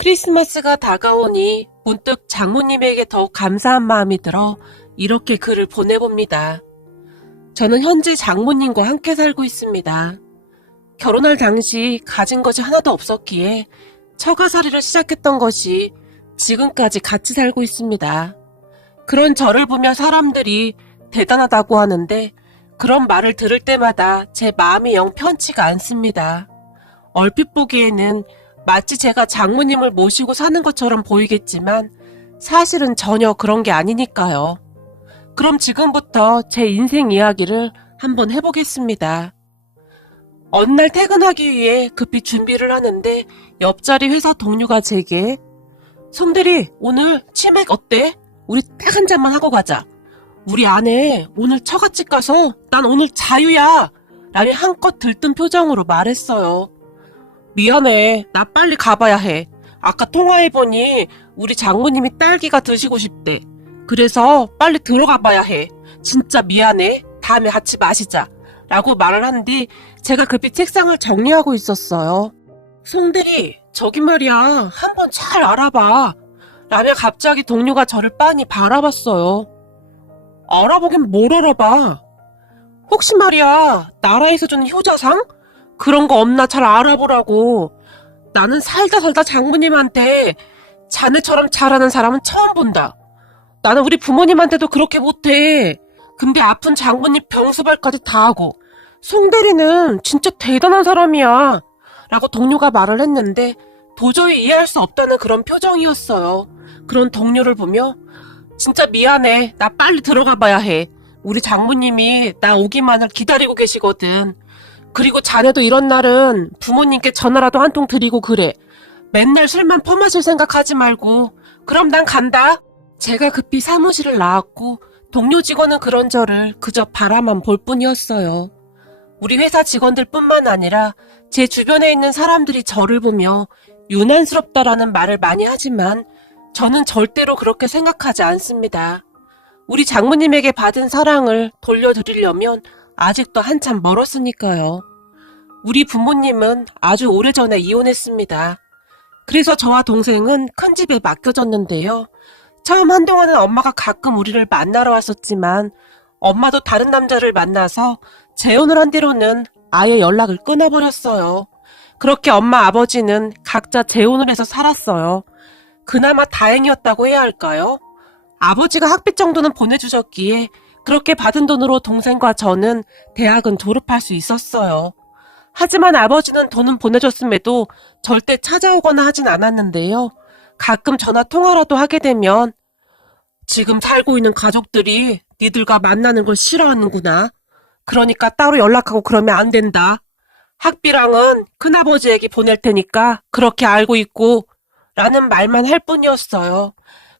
크리스마스가 다가오니 문득 장모님에게 더욱 감사한 마음이 들어 이렇게 글을 보내봅니다. 저는 현재 장모님과 함께 살고 있습니다. 결혼할 당시 가진 것이 하나도 없었기에 처가살이를 시작했던 것이 지금까지 같이 살고 있습니다. 그런 저를 보며 사람들이 대단하다고 하는데 그런 말을 들을 때마다 제 마음이 영 편치가 않습니다. 얼핏 보기에는 마치 제가 장모님을 모시고 사는 것처럼 보이겠지만 사실은 전혀 그런 게 아니니까요. 그럼 지금부터 제 인생 이야기를 한번 해보겠습니다. 어느 날 퇴근하기 위해 급히 준비를 하는데 옆자리 회사 동료가 제게 "송대리, 오늘 치맥 어때? 우리 딱 한 잔만 하고 가자. 우리 아내 오늘 처갓집 가서 난 오늘 자유야 라며 한껏 들뜬 표정으로 말했어요. 미안해, 나 빨리 가봐야 해. 아까 통화해보니 우리 장모님이 딸기가 드시고 싶대. 그래서 빨리 들어가봐야 해. 진짜 미안해. 다음에 같이 마시자 라고 말을 한 뒤 제가 급히 책상을 정리하고 있었어요. 송대리, 저기 말이야, 한번 잘 알아봐 라며 갑자기 동료가 저를 빤히 바라봤어요. 알아보긴 뭘 알아봐. 혹시 말이야, 나라에서 주는 효자상? 그런 거 없나 잘 알아보라고. 나는 살다 장모님한테 자네처럼 잘하는 사람은 처음 본다. 나는 우리 부모님한테도 그렇게 못해. 근데 아픈 장모님 병수발까지 다 하고. 송대리는 진짜 대단한 사람이야 라고 동료가 말을 했는데 도저히 이해할 수 없다는 그런 표정이었어요. 그런 동료를 보며 진짜 미안해. 나 빨리 들어가 봐야 해. 우리 장모님이 나 오기만을 기다리고 계시거든. 그리고 자네도 이런 날은 부모님께 전화라도 한 통 드리고 그래. 맨날 술만 퍼마실 생각하지 말고. 그럼 난 간다. 제가 급히 사무실을 나왔고 동료 직원은 그런 저를 그저 바라만 볼 뿐이었어요. 우리 회사 직원들 뿐만 아니라 제 주변에 있는 사람들이 저를 보며 유난스럽다라는 말을 많이 하지만 저는 절대로 그렇게 생각하지 않습니다. 우리 장모님에게 받은 사랑을 돌려드리려면 아직도 한참 멀었으니까요. 우리 부모님은 아주 오래전에 이혼했습니다. 그래서 저와 동생은 큰 집에 맡겨졌는데요. 처음 한동안은 엄마가 가끔 우리를 만나러 왔었지만 엄마도 다른 남자를 만나서 재혼을 한 뒤로는 아예 연락을 끊어버렸어요. 그렇게 엄마 아버지는 각자 재혼을 해서 살았어요. 그나마 다행이었다고 해야 할까요? 아버지가 학비 정도는 보내주셨기에 그렇게 받은 돈으로 동생과 저는 대학은 졸업할 수 있었어요. 하지만 아버지는 돈은 보내줬음에도 절대 찾아오거나 하진 않았는데요. 가끔 전화 통화라도 하게 되면 지금 살고 있는 가족들이 니들과 만나는 걸 싫어하는구나. 그러니까 따로 연락하고 그러면 안 된다. 학비랑은 큰아버지에게 보낼 테니까 그렇게 알고 있고 라는 말만 할 뿐이었어요.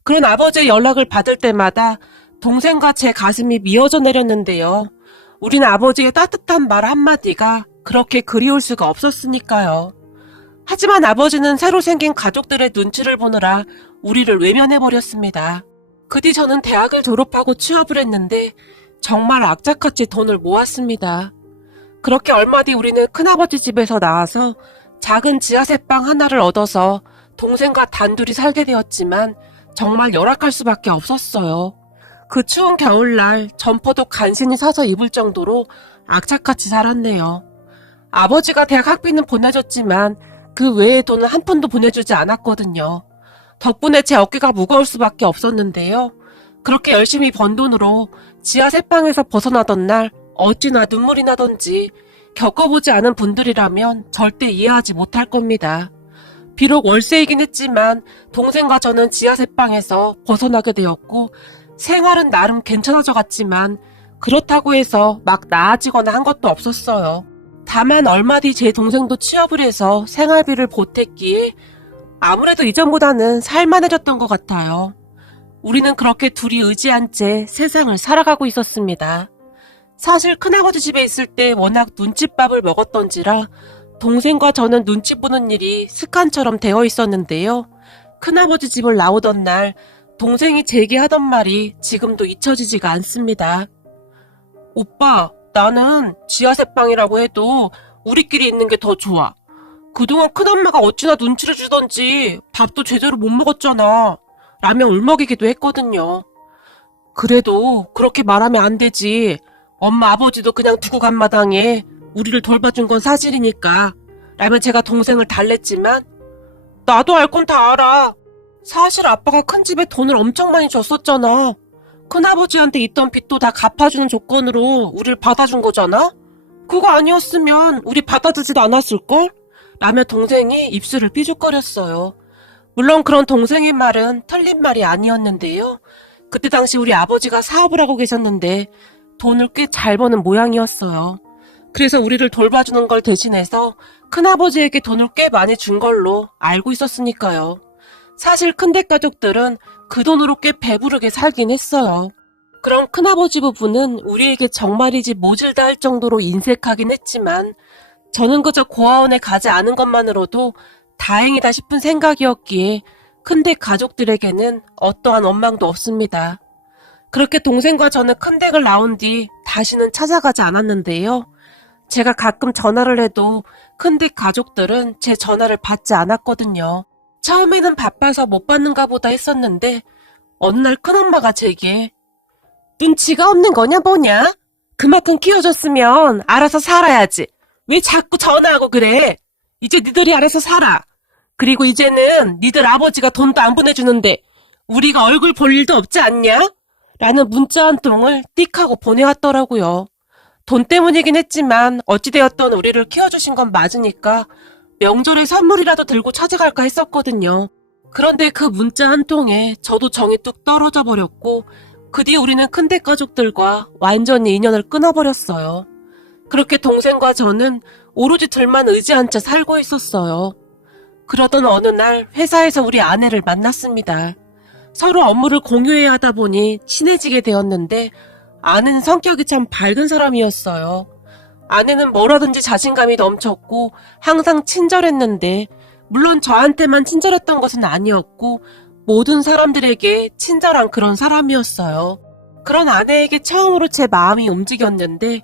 그런 아버지의 연락을 받을 때마다 동생과 제 가슴이 미어져 내렸는데요. 우리는 아버지의 따뜻한 말 한마디가 그렇게 그리울 수가 없었으니까요. 하지만 아버지는 새로 생긴 가족들의 눈치를 보느라 우리를 외면해버렸습니다. 그 뒤 저는 대학을 졸업하고 취업을 했는데 정말 악착같이 돈을 모았습니다. 그렇게 얼마 뒤 우리는 큰아버지 집에서 나와서 작은 지하셋방 하나를 얻어서 동생과 단둘이 살게 되었지만 정말 열악할 수밖에 없었어요. 그 추운 겨울날 점퍼도 간신히 사서 입을 정도로 악착같이 살았네요. 아버지가 대학 학비는 보내줬지만 그 외의 돈은 한 푼도 보내주지 않았거든요. 덕분에 제 어깨가 무거울 수밖에 없었는데요. 그렇게 열심히 번 돈으로 지하 셋방에서 벗어나던 날 어찌나 눈물이 나던지 겪어보지 않은 분들이라면 절대 이해하지 못할 겁니다. 비록 월세이긴 했지만 동생과 저는 지하 셋방에서 벗어나게 되었고 생활은 나름 괜찮아져 갔지만 그렇다고 해서 막 나아지거나 한 것도 없었어요. 다만 얼마 뒤 제 동생도 취업을 해서 생활비를 보탰기에 아무래도 이전보다는 살만해졌던 것 같아요. 우리는 그렇게 둘이 의지한 채 세상을 살아가고 있었습니다. 사실 큰아버지 집에 있을 때 워낙 눈칫밥을 먹었던지라 동생과 저는 눈치 보는 일이 습관처럼 되어 있었는데요. 큰아버지 집을 나오던 날 동생이 제게 하던 말이 지금도 잊혀지지가 않습니다. 오빠, 나는 지하셋방이라고 해도 우리끼리 있는 게 더 좋아. 그동안 큰엄마가 어찌나 눈치를 주던지 밥도 제대로 못 먹었잖아. 라며 울먹이기도 했거든요. 그래도 그렇게 말하면 안 되지. 엄마 아버지도 그냥 두고 간 마당에 우리를 돌봐준 건 사실이니까. 라며 제가 동생을 달랬지만 나도 알 건 다 알아. 사실 아빠가 큰 집에 돈을 엄청 많이 줬었잖아. 큰아버지한테 있던 빚도 다 갚아주는 조건으로 우리를 받아준 거잖아? 그거 아니었으면 우리 받아주지도 않았을걸? 라며 동생이 입술을 삐죽거렸어요. 물론 그런 동생의 말은 틀린 말이 아니었는데요. 그때 당시 우리 아버지가 사업을 하고 계셨는데 돈을 꽤 잘 버는 모양이었어요. 그래서 우리를 돌봐주는 걸 대신해서 큰아버지에게 돈을 꽤 많이 준 걸로 알고 있었으니까요. 사실 큰댁 가족들은 그 돈으로 꽤 배부르게 살긴 했어요. 그럼 큰아버지 부부는 우리에게 정말이지 모질다 할 정도로 인색하긴 했지만 저는 그저 고아원에 가지 않은 것만으로도 다행이다 싶은 생각이었기에 큰댁 가족들에게는 어떠한 원망도 없습니다. 그렇게 동생과 저는 큰댁을 나온 뒤 다시는 찾아가지 않았는데요. 제가 가끔 전화를 해도 큰댁 가족들은 제 전화를 받지 않았거든요. 처음에는 바빠서 못 받는가 보다 했었는데 어느 날 큰엄마가 제게 눈치가 없는 거냐 뭐냐? 그만큼 키워줬으면 알아서 살아야지. 왜 자꾸 전화하고 그래? 이제 니들이 알아서 살아. 그리고 이제는 니들 아버지가 돈도 안 보내주는데 우리가 얼굴 볼 일도 없지 않냐? 라는 문자 한 통을 띡 하고 보내왔더라고요. 돈 때문이긴 했지만 어찌되었던 우리를 키워주신 건 맞으니까 명절에 선물이라도 들고 찾아갈까 했었거든요. 그런데 그 문자 한 통에 저도 정이 뚝 떨어져 버렸고 그 뒤에 우리는 큰댁 가족들과 완전히 인연을 끊어버렸어요. 그렇게 동생과 저는 오로지 둘만 의지한 채 살고 있었어요. 그러던 어느 날 회사에서 우리 아내를 만났습니다. 서로 업무를 공유해야 하다 보니 친해지게 되었는데 아내는 성격이 참 밝은 사람이었어요. 아내는 뭐라든지 자신감이 넘쳤고 항상 친절했는데 물론 저한테만 친절했던 것은 아니었고 모든 사람들에게 친절한 그런 사람이었어요. 그런 아내에게 처음으로 제 마음이 움직였는데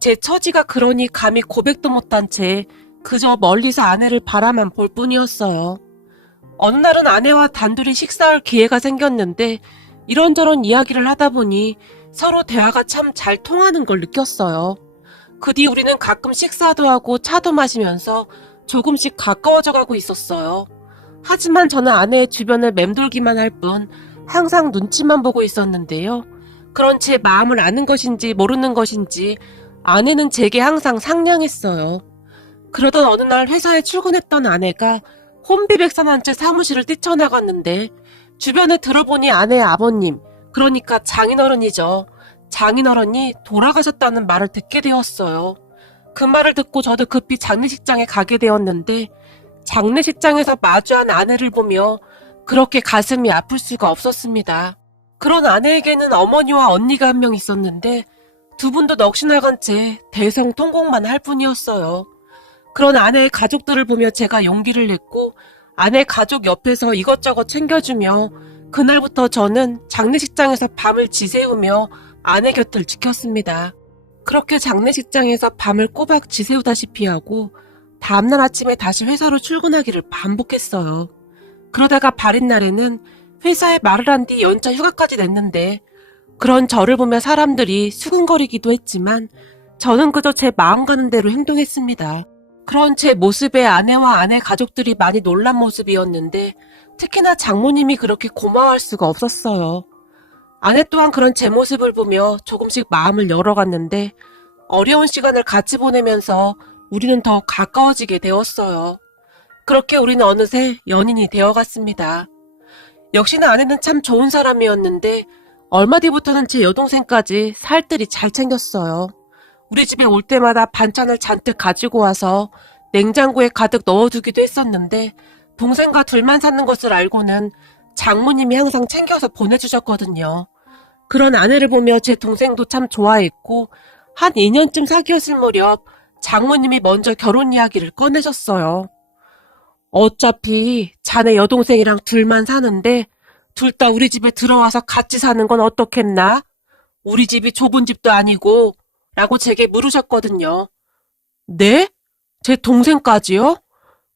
제 처지가 그러니 감히 고백도 못한 채 그저 멀리서 아내를 바라만 볼 뿐이었어요. 어느 날은 아내와 단둘이 식사할 기회가 생겼는데 이런저런 이야기를 하다 보니 서로 대화가 참 잘 통하는 걸 느꼈어요. 그 뒤 우리는 가끔 식사도 하고 차도 마시면서 조금씩 가까워져 가고 있었어요. 하지만 저는 아내의 주변을 맴돌기만 할 뿐 항상 눈치만 보고 있었는데요. 그런 제 마음을 아는 것인지 모르는 것인지 아내는 제게 항상 상냥했어요. 그러던 어느 날 회사에 출근했던 아내가 혼비백산한 채 사무실을 뛰쳐나갔는데 주변에 들어보니 아내의 아버님, 그러니까 장인어른이죠. 장인어른이 돌아가셨다는 말을 듣게 되었어요. 그 말을 듣고 저도 급히 장례식장에 가게 되었는데 장례식장에서 마주한 아내를 보며 그렇게 가슴이 아플 수가 없었습니다. 그런 아내에게는 어머니와 언니가 한 명 있었는데 두 분도 넋이 나간 채 대성통곡만 할 뿐이었어요. 그런 아내의 가족들을 보며 제가 용기를 냈고 아내 가족 옆에서 이것저것 챙겨주며 그날부터 저는 장례식장에서 밤을 지새우며 아내 곁을 지켰습니다. 그렇게 장례식장에서 밤을 꼬박 지새우다시피 하고 다음날 아침에 다시 회사로 출근하기를 반복했어요. 그러다가 발인 날에는 회사에 말을 한 뒤 연차 휴가까지 냈는데 그런 저를 보며 사람들이 수근거리기도 했지만 저는 그저 제 마음 가는 대로 행동했습니다. 그런 제 모습에 아내와 아내 가족들이 많이 놀란 모습이었는데 특히나 장모님이 그렇게 고마워할 수가 없었어요. 아내 또한 그런 제 모습을 보며 조금씩 마음을 열어갔는데 어려운 시간을 같이 보내면서 우리는 더 가까워지게 되었어요. 그렇게 우리는 어느새 연인이 되어갔습니다. 역시나 아내는 참 좋은 사람이었는데 얼마 뒤부터는 제 여동생까지 살뜰히 잘 챙겼어요. 우리 집에 올 때마다 반찬을 잔뜩 가지고 와서 냉장고에 가득 넣어두기도 했었는데 동생과 둘만 사는 것을 알고는 장모님이 항상 챙겨서 보내주셨거든요. 그런 아내를 보며 제 동생도 참 좋아했고 한 2년쯤 사귀었을 무렵 장모님이 먼저 결혼 이야기를 꺼내셨어요. 어차피 자네 여동생이랑 둘만 사는데 둘 다 우리 집에 들어와서 같이 사는 건 어떻겠나? 우리 집이 좁은 집도 아니고 라고 제게 물으셨거든요. 네? 제 동생까지요?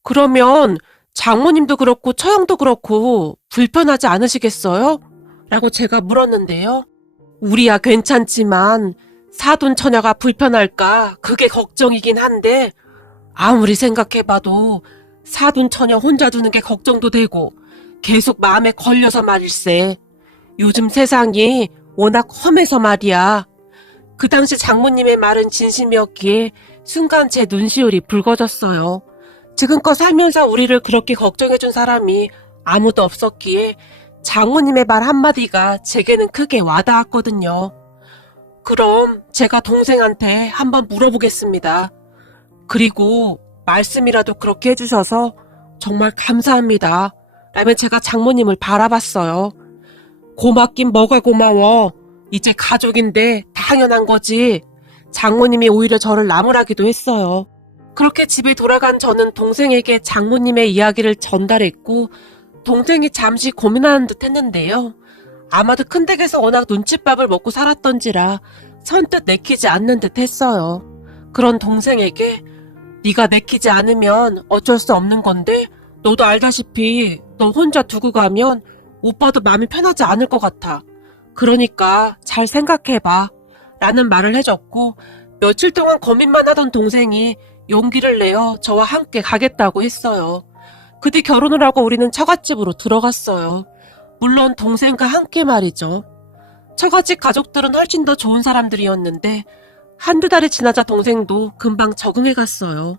그러면 장모님도 그렇고 처형도 그렇고 불편하지 않으시겠어요? 라고 제가 물었는데요. 우리야 괜찮지만 사돈 처녀가 불편할까 그게 걱정이긴 한데 아무리 생각해봐도 사돈 처녀 혼자 두는 게 걱정도 되고 계속 마음에 걸려서 말일세. 요즘 세상이 워낙 험해서 말이야. 그 당시 장모님의 말은 진심이었기에 순간 제 눈시울이 붉어졌어요. 지금껏 살면서 우리를 그렇게 걱정해준 사람이 아무도 없었기에 장모님의 말 한마디가 제게는 크게 와닿았거든요. 그럼 제가 동생한테 한번 물어보겠습니다. 그리고 말씀이라도 그렇게 해주셔서 정말 감사합니다. 라며 제가 장모님을 바라봤어요. 고맙긴 뭐가 고마워. 이제 가족인데 당연한 거지. 장모님이 오히려 저를 나무라기도 했어요. 그렇게 집에 돌아간 저는 동생에게 장모님의 이야기를 전달했고 동생이 잠시 고민하는 듯 했는데요. 아마도 큰 댁에서 워낙 눈칫밥을 먹고 살았던지라 선뜻 내키지 않는 듯 했어요. 그런 동생에게 네가 내키지 않으면 어쩔 수 없는 건데 너도 알다시피 너 혼자 두고 가면 오빠도 마음이 편하지 않을 것 같아. 그러니까 잘 생각해봐. 라는 말을 해줬고 며칠 동안 고민만 하던 동생이 용기를 내어 저와 함께 가겠다고 했어요. 그 뒤 결혼을 하고 우리는 처갓집으로 들어갔어요. 물론 동생과 함께 말이죠. 처갓집 가족들은 훨씬 더 좋은 사람들이었는데 한두 달이 지나자 동생도 금방 적응해갔어요.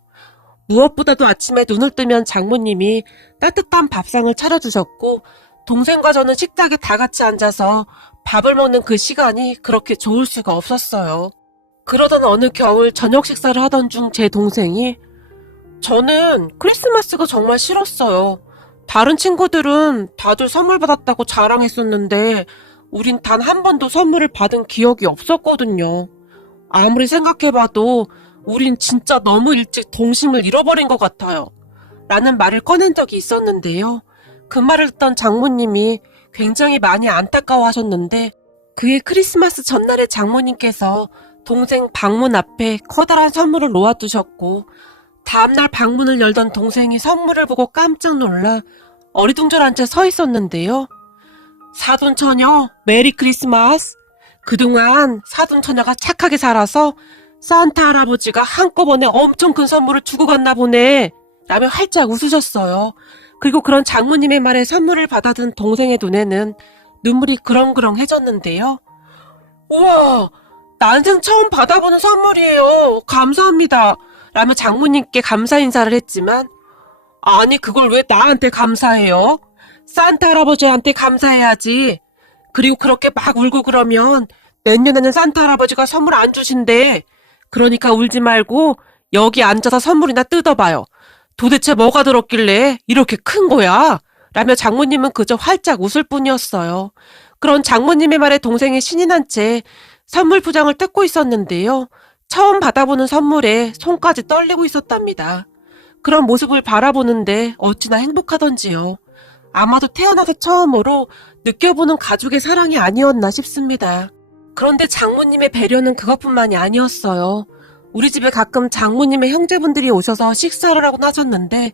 무엇보다도 아침에 눈을 뜨면 장모님이 따뜻한 밥상을 차려주셨고 동생과 저는 식탁에 다 같이 앉아서 밥을 먹는 그 시간이 그렇게 좋을 수가 없었어요. 그러던 어느 겨울 저녁 식사를 하던 중 제 동생이 저는 크리스마스가 정말 싫었어요. 다른 친구들은 다들 선물 받았다고 자랑했었는데 우린 단 한 번도 선물을 받은 기억이 없었거든요. 아무리 생각해봐도 우린 진짜 너무 일찍 동심을 잃어버린 것 같아요. 라는 말을 꺼낸 적이 있었는데요. 그 말을 듣던 장모님이 굉장히 많이 안타까워하셨는데 그의 크리스마스 전날에 장모님께서 동생 방문 앞에 커다란 선물을 놓아두셨고 다음날 방문을 열던 동생이 선물을 보고 깜짝 놀라 어리둥절한 채 서 있었는데요. 사돈처녀 메리 크리스마스. 그동안 사돈처녀가 착하게 살아서 산타 할아버지가 한꺼번에 엄청 큰 선물을 주고 갔나 보네 라며 활짝 웃으셨어요. 그리고 그런 장모님의 말에 선물을 받아든 동생의 눈에는 눈물이 그렁그렁해졌는데요. 우와, 난생 처음 받아보는 선물이에요. 감사합니다. 라며 장모님께 감사 인사를 했지만 아니 그걸 왜 나한테 감사해요? 산타 할아버지한테 감사해야지. 그리고 그렇게 막 울고 그러면 내년에는 산타 할아버지가 선물 안 주신대. 그러니까 울지 말고 여기 앉아서 선물이나 뜯어봐요. 도대체 뭐가 들었길래 이렇게 큰 거야? 라며 장모님은 그저 활짝 웃을 뿐이었어요. 그런 장모님의 말에 동생이 신이 난 채 선물 포장을 뜯고 있었는데요. 처음 받아보는 선물에 손까지 떨리고 있었답니다. 그런 모습을 바라보는데 어찌나 행복하던지요. 아마도 태어나서 처음으로 느껴보는 가족의 사랑이 아니었나 싶습니다. 그런데 장모님의 배려는 그것뿐만이 아니었어요. 우리 집에 가끔 장모님의 형제분들이 오셔서 식사를 하곤 하셨는데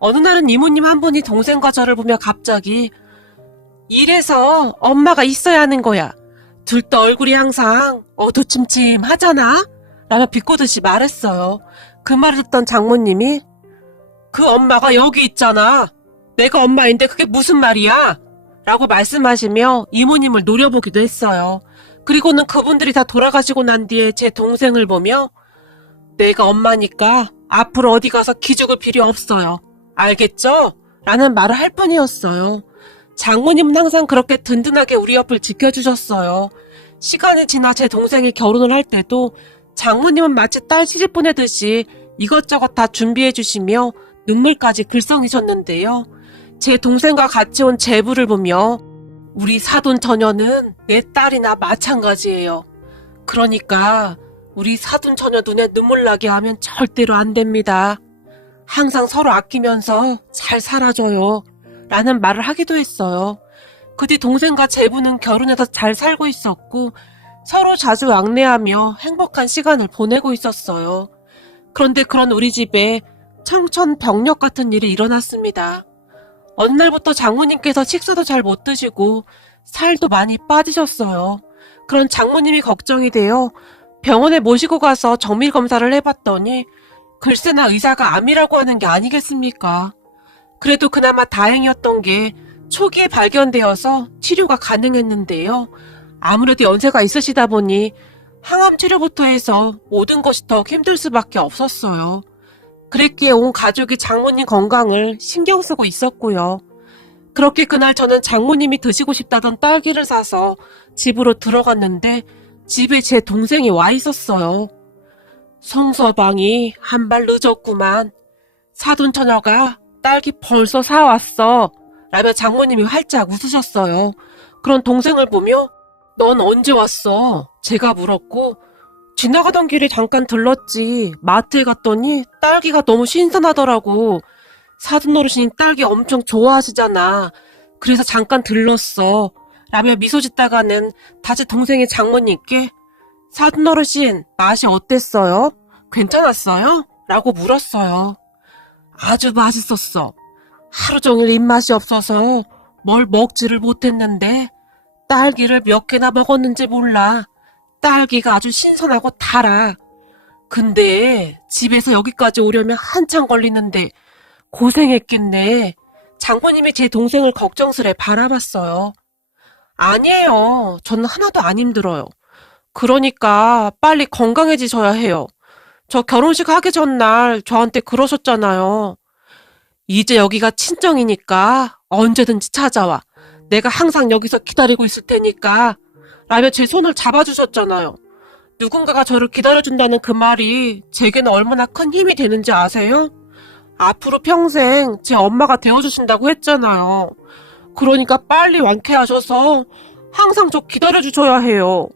어느 날은 이모님 한 분이 동생과 저를 보며 갑자기 이래서 엄마가 있어야 하는 거야. 둘도 얼굴이 항상 어두침침하잖아? 라며 비꼬듯이 말했어요. 그 말을 듣던 장모님이 그 엄마가 여기 있잖아. 내가 엄마인데 그게 무슨 말이야? 라고 말씀하시며 이모님을 노려보기도 했어요. 그리고는 그분들이 다 돌아가시고 난 뒤에 제 동생을 보며 내가 엄마니까 앞으로 어디 가서 기죽을 필요 없어요. 알겠죠? 라는 말을 할 뿐이었어요. 장모님은 항상 그렇게 든든하게 우리 옆을 지켜주셨어요. 시간이 지나 제 동생이 결혼을 할 때도 장모님은 마치 딸 시집 보내듯이 이것저것 다 준비해 주시며 눈물까지 글썽이셨는데요. 제 동생과 같이 온 제부를 보며 우리 사돈 처녀는 내 딸이나 마찬가지예요. 그러니까 우리 사돈 처녀 눈에 눈물 나게 하면 절대로 안 됩니다. 항상 서로 아끼면서 잘 살아줘요. 라는 말을 하기도 했어요. 그 뒤 동생과 제부는 결혼해서 잘 살고 있었고 서로 자주 왕래하며 행복한 시간을 보내고 있었어요. 그런데 그런 우리 집에 청천벽력 같은 일이 일어났습니다. 어느 날부터 장모님께서 식사도 잘 못 드시고 살도 많이 빠지셨어요. 그런 장모님이 걱정이 되어 병원에 모시고 가서 정밀 검사를 해봤더니 글쎄나 의사가 암이라고 하는 게 아니겠습니까? 그래도 그나마 다행이었던 게 초기에 발견되어서 치료가 가능했는데요. 아무래도 연세가 있으시다 보니 항암 치료부터 해서 모든 것이 더 힘들 수밖에 없었어요. 그랬기에 온 가족이 장모님 건강을 신경 쓰고 있었고요. 그렇게 그날 저는 장모님이 드시고 싶다던 딸기를 사서 집으로 들어갔는데 집에 제 동생이 와 있었어요. 송서방이 한 발 늦었구만. 사돈 처녀가 딸기 벌써 사왔어. 라며 장모님이 활짝 웃으셨어요. 그런 동생을 보며 넌 언제 왔어? 제가 물었고 지나가던 길에 잠깐 들렀지. 마트에 갔더니 딸기가 너무 신선하더라고. 사돈 어르신이 딸기 엄청 좋아하시잖아. 그래서 잠깐 들렀어. 라며 미소 짓다가는 다시 동생의 장모님께 사돈 어르신 맛이 어땠어요? 괜찮았어요? 라고 물었어요. 아주 맛있었어. 하루 종일 입맛이 없어서 뭘 먹지를 못했는데 딸기를 몇 개나 먹었는지 몰라. 딸기가 아주 신선하고 달아. 근데 집에서 여기까지 오려면 한참 걸리는데 고생했겠네. 장모님이 제 동생을 걱정스레 바라봤어요. 아니에요. 저는 하나도 안 힘들어요. 그러니까 빨리 건강해지셔야 해요. 저 결혼식 하기 전날 저한테 그러셨잖아요. 이제 여기가 친정이니까 언제든지 찾아와. 내가 항상 여기서 기다리고 있을 테니까. 라며 제 손을 잡아주셨잖아요. 누군가가 저를 기다려준다는 그 말이 제게는 얼마나 큰 힘이 되는지 아세요? 앞으로 평생 제 엄마가 되어주신다고 했잖아요. 그러니까 빨리 완쾌하셔서 항상 저 기다려주셔야 해요.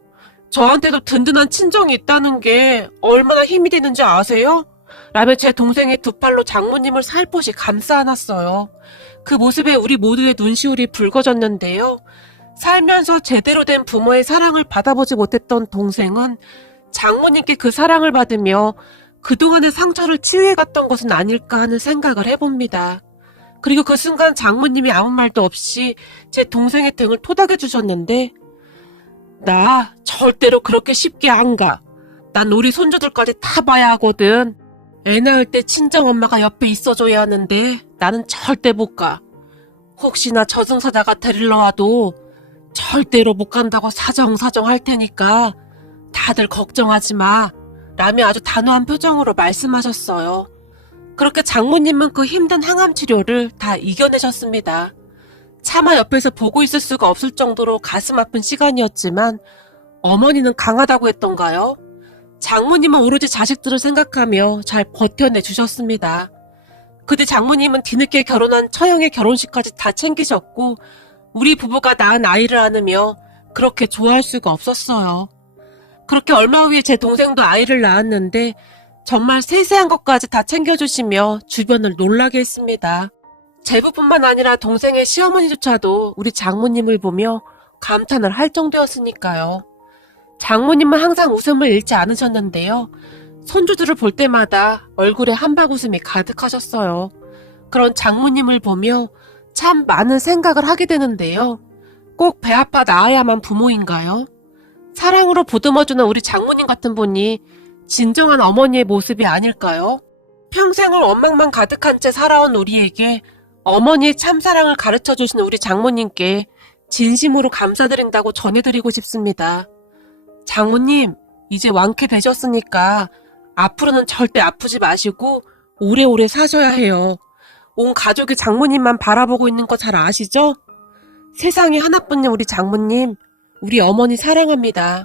저한테도 든든한 친정이 있다는 게 얼마나 힘이 되는지 아세요? 라며 제 동생의 두 팔로 장모님을 살포시 감싸 안았어요. 그 모습에 우리 모두의 눈시울이 붉어졌는데요. 살면서 제대로 된 부모의 사랑을 받아보지 못했던 동생은 장모님께 그 사랑을 받으며 그동안의 상처를 치유해갔던 것은 아닐까 하는 생각을 해봅니다. 그리고 그 순간 장모님이 아무 말도 없이 제 동생의 등을 토닥여 주셨는데 나 절대로 그렇게 쉽게 안 가. 난 우리 손주들까지 다 봐야 하거든. 애 낳을 때 친정엄마가 옆에 있어줘야 하는데 나는 절대 못 가. 혹시나 저승사자가 데리러 와도 절대로 못 간다고 사정사정 할 테니까 다들 걱정하지 마. 라며 아주 단호한 표정으로 말씀하셨어요. 그렇게 장모님은 그 힘든 항암 치료를 다 이겨내셨습니다. 차마 옆에서 보고 있을 수가 없을 정도로 가슴 아픈 시간이었지만 어머니는 강하다고 했던가요? 장모님은 오로지 자식들을 생각하며 잘 버텨내 주셨습니다. 그때 장모님은 뒤늦게 결혼한 처형의 결혼식까지 다 챙기셨고 우리 부부가 낳은 아이를 안으며 그렇게 좋아할 수가 없었어요. 그렇게 얼마 후에 제 동생도 아이를 낳았는데 정말 세세한 것까지 다 챙겨주시며 주변을 놀라게 했습니다. 제부뿐만 아니라 동생의 시어머니조차도 우리 장모님을 보며 감탄을 할 정도였으니까요. 장모님은 항상 웃음을 잃지 않으셨는데요. 손주들을 볼 때마다 얼굴에 한박 웃음이 가득하셨어요. 그런 장모님을 보며 참 많은 생각을 하게 되는데요. 꼭 배 아파 낳아야만 부모인가요? 사랑으로 보듬어주는 우리 장모님 같은 분이 진정한 어머니의 모습이 아닐까요? 평생을 원망만 가득한 채 살아온 우리에게 어머니의 참사랑을 가르쳐주신 우리 장모님께 진심으로 감사드린다고 전해드리고 싶습니다. 장모님, 이제 완쾌되셨으니까 앞으로는 절대 아프지 마시고 오래오래 사셔야 해요. 온 가족이 장모님만 바라보고 있는 거 잘 아시죠? 세상에 하나뿐인 우리 장모님, 우리 어머니 사랑합니다.